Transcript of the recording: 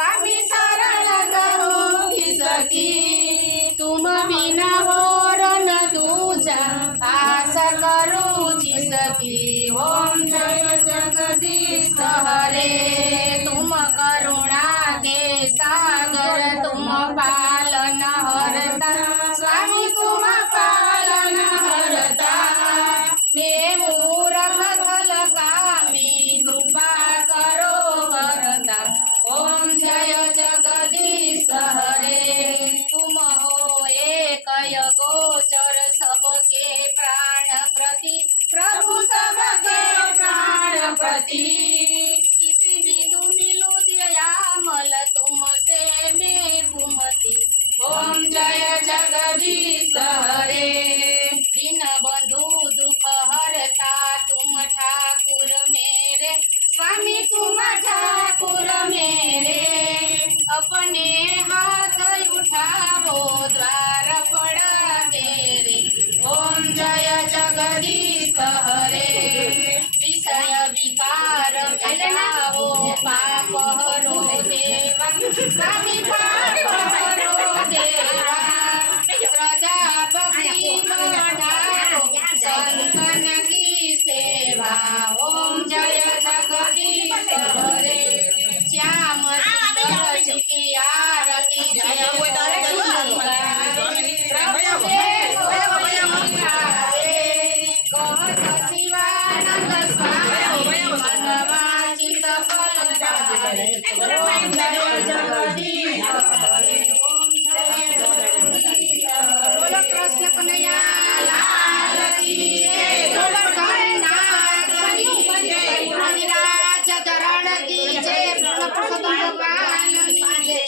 स्वामी शरण करूंगी सखी, तुम बिना और न दूजा आस करूँगी सखी। ओम जय जगदीश हरे, तुम करुणा के सागर, तुम पालन हरता स्वामी, तुम पालन हरता। मैं मूर्ख खल कामी, कृपा करो वरता। ओम जय जगदीश हरे, तुम हो एक गोचर सबके प्राण प्रति, प्रभु सबके प्राण प्रति। किसी भी तुम मिलो दयामल, तुमसे मैं घूमती। ओम जय जगदीश हरे, दीन बंधु दुख हरता तुम ठाकुर मेरे स्वामी, तुम ठाकुर मेरे। अपने हाथ उठाओ द्वार पड़ा तेरे। ओम जय जगदीश हरे, विषय विकार मिटाओ पाप हरो देवा स्वामी, पाप हरो देवा। श्रद्धा भक्ति बढ़ाओ संतन की सेवा। ओम जय जगदीश हरे, श्याम सुंदर जी की आरती जय कहत शिवानंद स्वामी, मनवांचित फल पावे। ओम जय जगदीश हरे, ओम जय जगदीश हरे। बोलो कृष्ण कन्हैया लाल की जय, बोलो गणनाथ की जय, हरिराज चरण की जय, भगवान की जय।